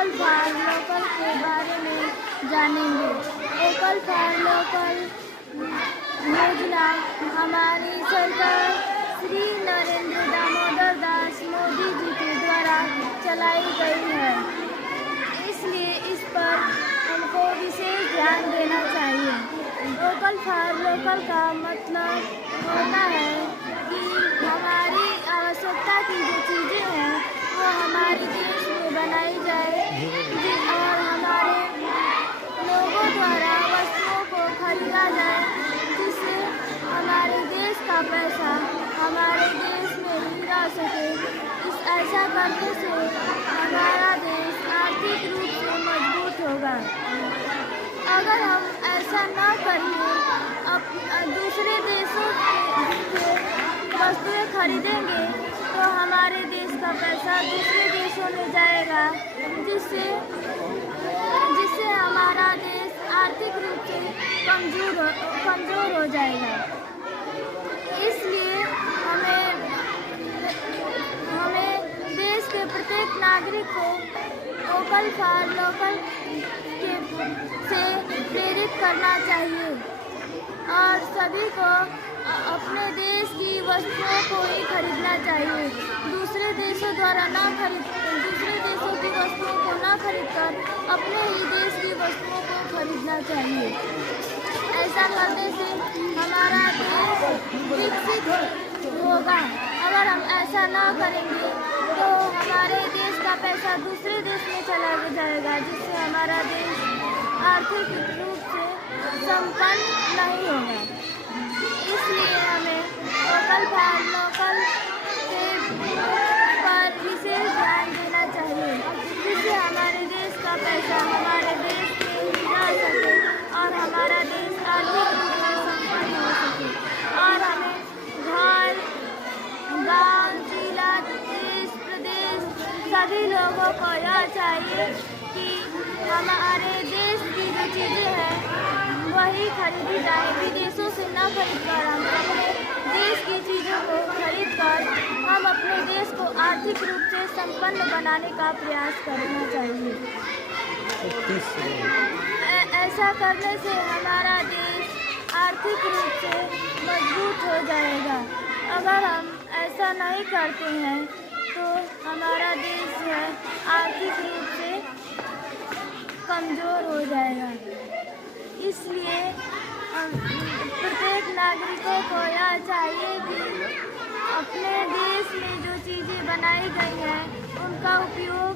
Vocal for local के बारे में जानेंगे। वोकल फॉर लोकल योजना हमारी सरकार श्री नरेंद्र दामोदर दास मोदी जी के द्वारा चलाई गई है, इसलिए इस पर हमको विशेष ध्यान देना चाहिए। वोकल फॉर लोकल का मतलब होता है कि हमारी आवश्यकता की जो चीज़ें हैं वो हमारे देश में बनाई जाए और हमारे लोगों द्वारा वस्तुओं को खरीदा जाए, जिससे हमारे देश का पैसा हमारे देश में ही रह सके। ऐसा करने से हमारा देश आर्थिक रूप से मजबूत होगा। अगर हम ऐसा न करेंगे, दूसरे देशों के वस्तुएं खरीदेंगे तो हमारे देश का पैसा दूसरे देशों में जाएगा, जिससे हमारा देश आर्थिक रूप से कमज़ोर हो जाएगा। इसलिए हमें देश के प्रत्येक नागरिक को वोकल फॉर लोकल से प्रेरित करना चाहिए और सभी को अपने देश की वस्तुओं को ही खरीदना चाहिए। दूसरे देशों की वस्तुओं को न खरीदकर अपने ही देश की वस्तुओं को खरीदना चाहिए। ऐसा करने से हमारा देश विकसित होगा। अगर हम ऐसा न करेंगे तो हमारे देश का पैसा दूसरे देश में चला जाएगा, जिससे हमारा देश आर्थिक रूप से संपन्न नहीं होगा। इसलिए हमें वोकल फॉर लोकल पर विशेष ध्यान देना चाहिए, जिससे हमारे देश का पैसा हमारे देश में ही रह सके और हमारा देश आर्थिक रूप से संपन्न हो सके। और हमें घर, गांव, जिला, देश, प्रदेश सभी लोगों को यह चाहिए कि हमारे देश की जो चीज़ें हैं वही खरीदी जाए। विदेशों से न खरीदकर हम अपने देश की चीज़ों को खरीदकर हम अपने देश को आर्थिक रूप से संपन्न बनाने का प्रयास करना चाहिए। ऐसा करने से हमारा देश आर्थिक रूप से मजबूत हो जाएगा। अगर हम ऐसा नहीं करते हैं तो हमारा देश है आर्थिक रूप से कमज़ोर हो जाएगा। इसलिए प्रत्येक नागरिकों को यह चाहिए कि अपने देश में जो चीज़ें बनाई गई हैं उनका उपयोग